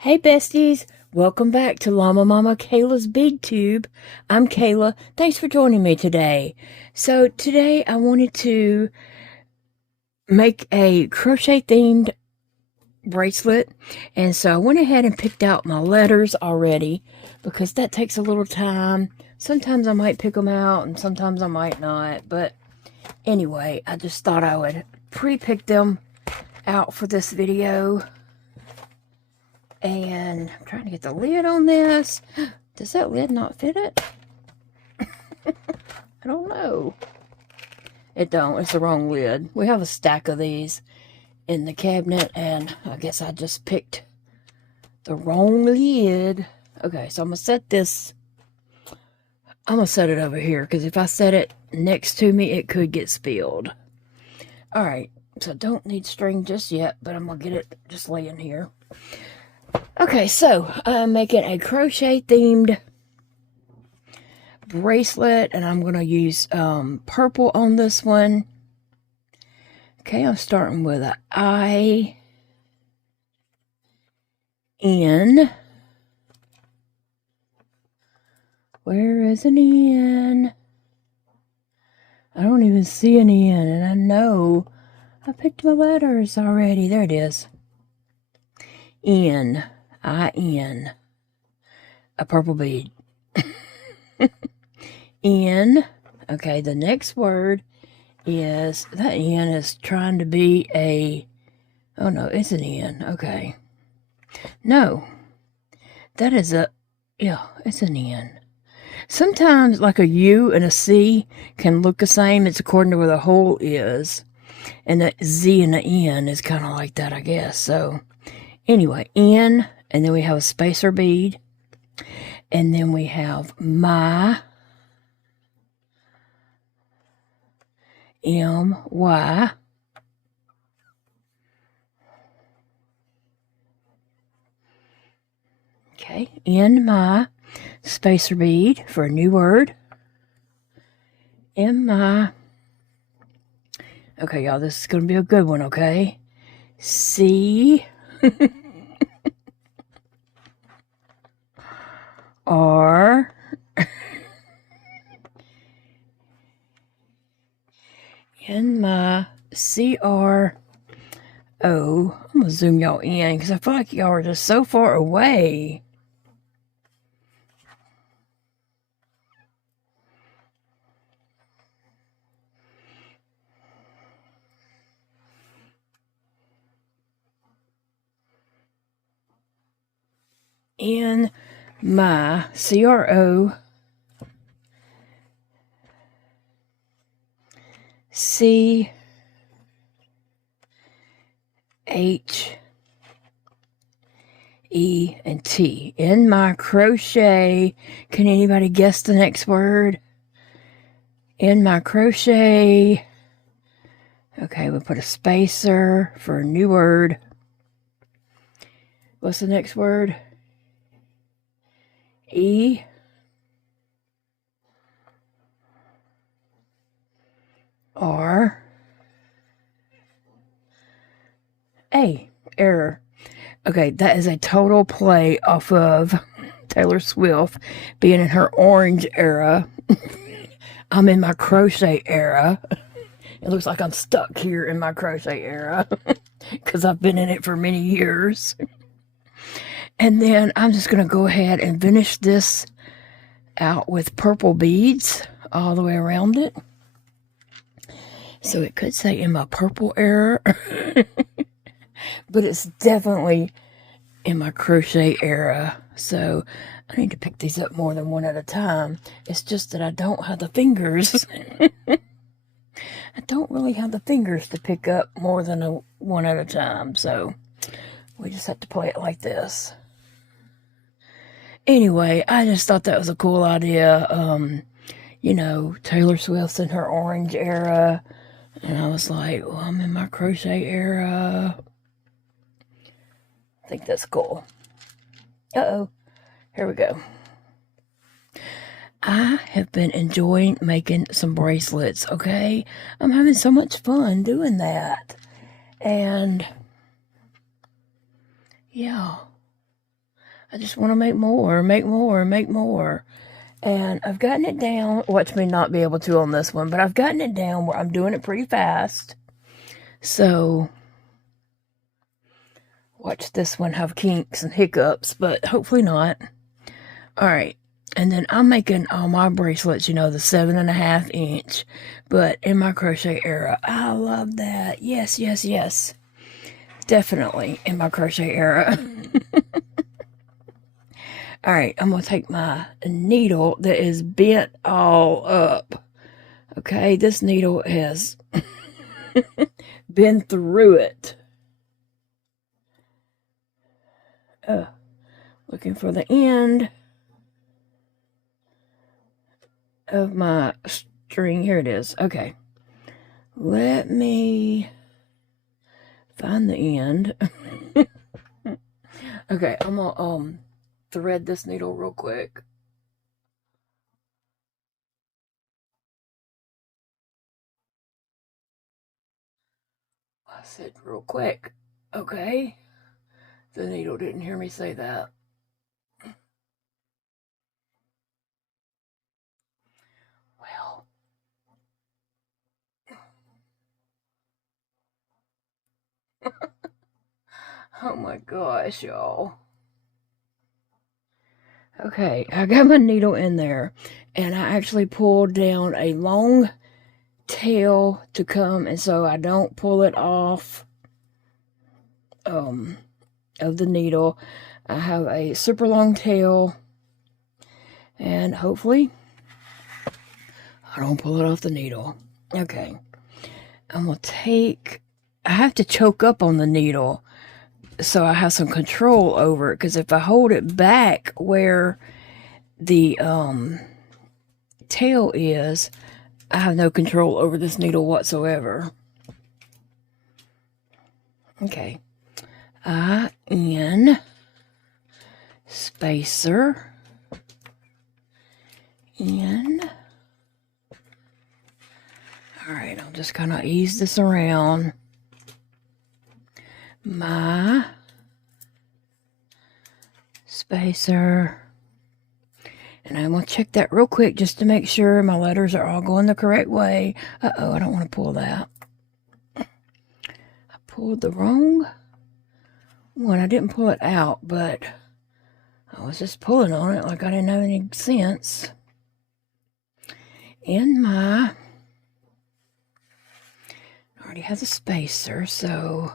Hey besties, welcome back to Llama Mama Kayla's Bead Tube. I'm Kayla. Thanks for joining me today. So today I wanted to make a crochet themed bracelet, and so I went ahead and picked out my letters already because that takes a little time. Sometimes I might pick them out and sometimes I might not, but anyway, I just thought I would pre-pick them out for this video. And I'm trying to get the lid on this. Does that lid not fit it? I don't know. It don't. It's the wrong lid. We have a stack of these in the cabinet, and I guess I just picked the wrong lid. Okay, so I'm going to set this. I'm going to set it over here, because if I set it next to me, it could get spilled. Alright, so I don't need string just yet, but I'm going to get it just laying here. Okay, so I'm making a crochet themed bracelet, and I'm going to use purple on this one. Okay, I'm starting with an I-N. Where is an N? I don't even see an N, and I know I picked my letters already. There it is. N. I-N. A purple bead. N. Okay, the next word is, that N is trying to be a, oh no, it's an N. Okay. No. That is a, yeah, it's an N. Sometimes like a U and a C can look the same. It's according to where the hole is. And the Z and the N is kind of like that, I guess. So, anyway, N. And then we have a spacer bead. And then we have my M-Y. Okay, in my spacer bead for a new word. In my, okay, y'all, this is going to be a good one, okay? C. R. In my C-R-O. I'm going to zoom y'all in because I feel like y'all are just so far away. In my C-R-O. C H E and T. In my crochet. Can anybody guess the next word? In my crochet. Okay, we'll put a spacer for a new word. What's the next word? E. R. A. Error. Okay, that is a total play off of Taylor Swift being in her orange era. I'm in my crochet era. It looks like I'm stuck here in my crochet era because I've been in it for many years. And then I'm just going to go ahead and finish this out with purple beads all the way around it. So it could say in my purple era, but it's definitely in my crochet era. So I need to pick these up more than one at a time. It's just that I don't have the fingers. I don't really have the fingers to pick up more than one at a time. So we just have to play it like this. Anyway, I just thought that was a cool idea. You know, Taylor Swift's in her orange era. And I was like, well, I'm in my crochet era. I think that's cool. Uh-oh. Here we go. I have been enjoying making some bracelets, okay? I'm having so much fun doing that. And, yeah. I just want to make more, make more, make more. And I've gotten it down. Watch me not be able to on this one, but I've gotten it down where I'm doing it pretty fast. So, watch this one have kinks and hiccups, but hopefully not. Alright, and then I'm making all my bracelets, you know, the 7.5 inch, but in my crochet era. I love that. Yes, yes, yes. Definitely in my crochet era. Alright, I'm going to take my needle that is bent all up. Okay, this needle has been through it. Looking for the end of my string. Here it is. Okay. Let me find the end. Okay, I'm gonna thread this needle real quick. I said real quick. Okay. The needle didn't hear me say that. Well. Oh my gosh, y'all. Okay, I got my needle in there, and I actually pulled down a long tail to come, and so I don't pull it off of the needle. I have a super long tail, and hopefully I don't pull it off the needle. Okay, I'm gonna take, I have to choke up on the needle so I have some control over it, because if I hold it back where the tail is, I have no control over this needle whatsoever. Okay. In spacer, in. Alright, I'm just gonna ease this around. My spacer. And I'm going to check that real quick just to make sure my letters are all going the correct way. Uh-oh, I don't want to pull that. I pulled the wrong one. I didn't pull it out, but I was just pulling on it like I didn't have any sense. In my... I already have the spacer, so...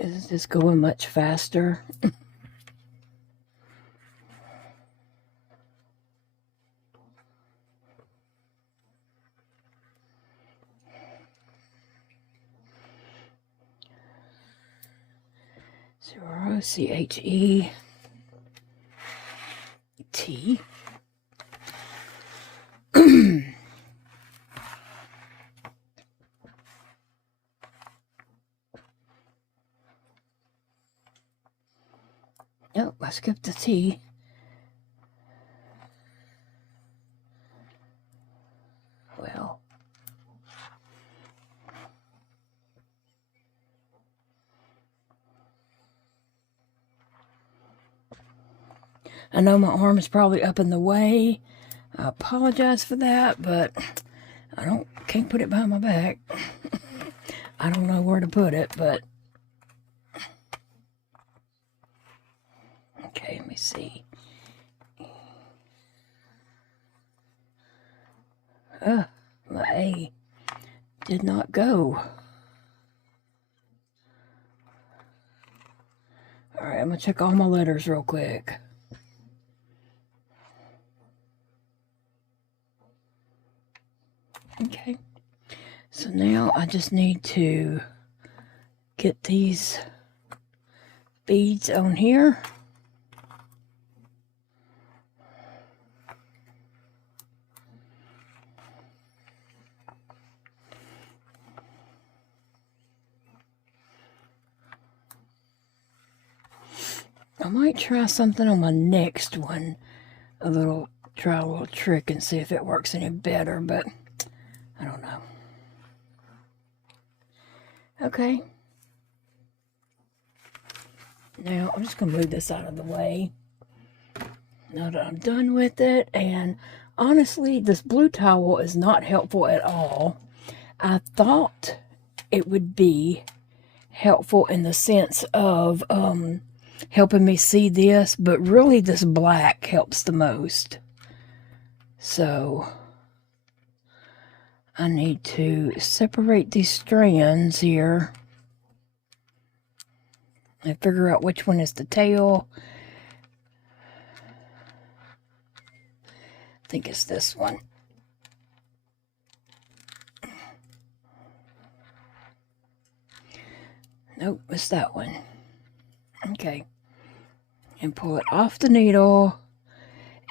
Is this going much faster? Zero, C-H-E-T. Oh, I skipped the T. Well. I know my arm is probably up in the way. I apologize for that, but I can't put it behind my back. I don't know where to put it, but... Okay, let me see. My A did not go. Alright, I'm going to check all my letters real quick. Okay. So now I just need to get these beads on here. I might try something on my next one. Try a little trick and see if it works any better, but I don't know. Okay. Now, I'm just going to move this out of the way. Now that I'm done with it, and honestly, this blue towel is not helpful at all. I thought it would be helpful in the sense of helping me see this, but really this black helps the most. So, I need to separate these strands here and figure out which one is the tail. I think it's this one. Nope, it's that one. Okay. And pull it off the needle.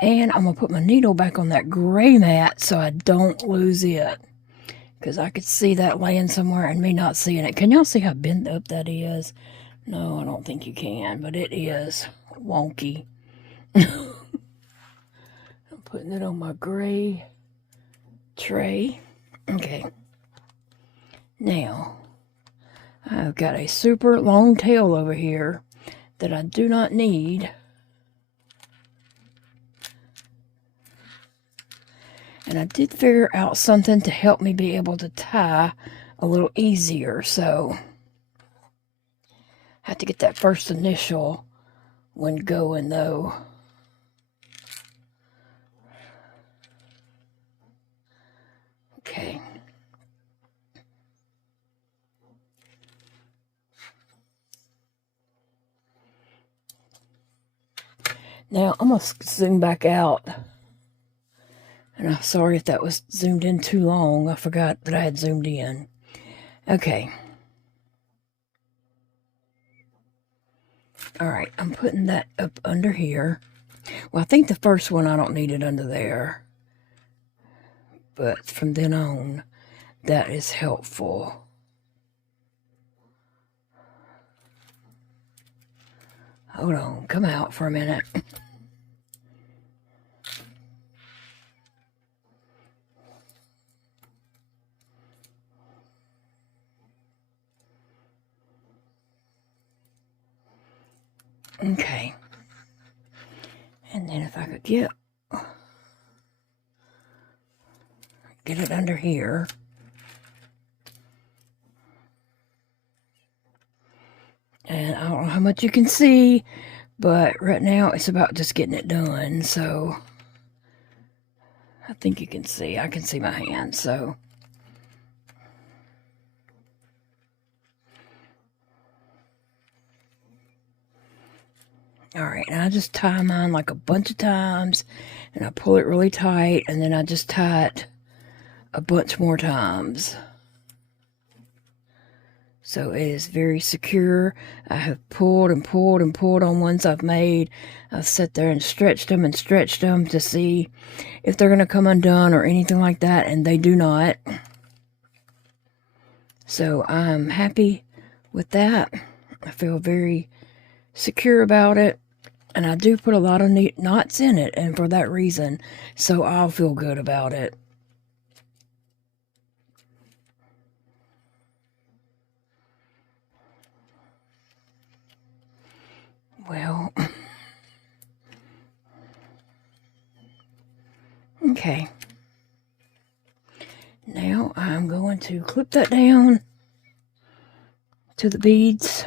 And I'm going to put my needle back on that gray mat so I don't lose it. Because I could see that laying somewhere and me not seeing it. Can y'all see how bent up that is? No, I don't think you can, but it is wonky. I'm putting it on my gray tray. Okay. Now, I've got a super long tail over here that I do not need. And I did figure out something to help me be able to tie a little easier, so I have to get that first initial one going though. Okay. Now I'm going to zoom back out. And I'm sorry if that was zoomed in too long. I forgot that I had zoomed in. Okay. Alright, I'm putting that up under here. Well, I think the first one I don't need it under there. But from then on, that is helpful. Hold on, come out for a minute. Okay. And then if I could get it under here. And I don't know how much you can see, but right now it's about just getting it done. So I think you can see. I can see my hand, so. Alright, and I just tie mine like a bunch of times, and I pull it really tight, and then I just tie it a bunch more times. So it is very secure. I have pulled and pulled and pulled on ones I've made. I've sat there and stretched them to see if they're going to come undone or anything like that, and they do not. So I'm happy with that. I feel very secure about it, and I do put a lot of neat knots in it, and for that reason, so I'll feel good about it. Well, okay. Now I'm going to clip that down to the beads.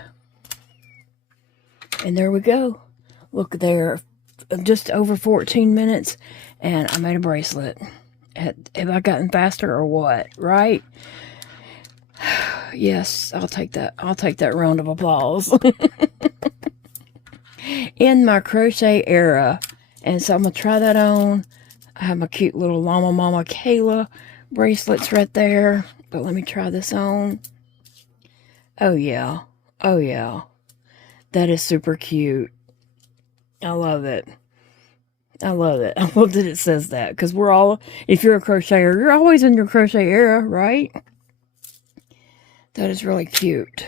And there we go. Look there, just over 14 minutes, and I made a bracelet. Have I gotten faster or what? Right? Yes, I'll take that. I'll take that round of applause. In my crochet era. And so I'm going to try that on. I have my cute little Llama Mama Kayla bracelets right there. But let me try this on. Oh, yeah. Oh, yeah. That is super cute. I love it. I love it. I love that it says that. Because we're all, if you're a crocheter, you're always in your crochet era, right? That is really cute.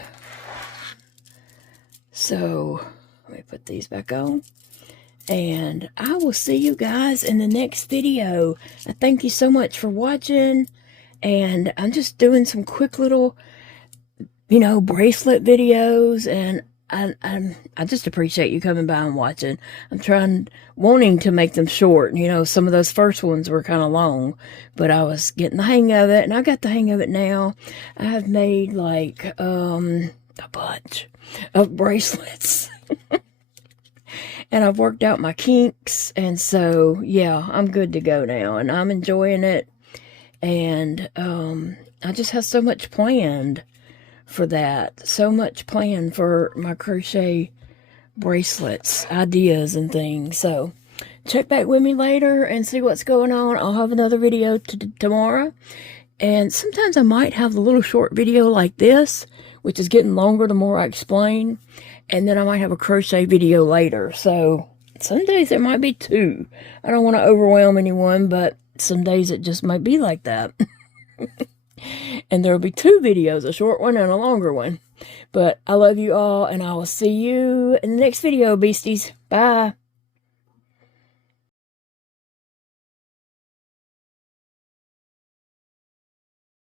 So, Let me put these back on. And I will see you guys in the next video. I thank you so much for watching. And I'm just doing some quick little, you know, bracelet videos. And I just appreciate you coming by and watching. I'm wanting to make them short. You know, some of those first ones were kind of long, but I was getting the hang of it, and I got the hang of it now. I have made like a bunch of bracelets. And I've worked out my kinks, and so yeah, I'm good to go now, and I'm enjoying it. And I just have so much planned for that. So much planned for my crochet bracelets, ideas and things. So check back with me later and see what's going on. I'll have another video tomorrow. And sometimes I might have a little short video like this, which is getting longer the more I explain. And then I might have a crochet video later. So some days there might be two. I don't want to overwhelm anyone, but some days it just might be like that. And there will be two videos, a short one and a longer one. But I love you all, and I will see you in the next video, beasties. Bye.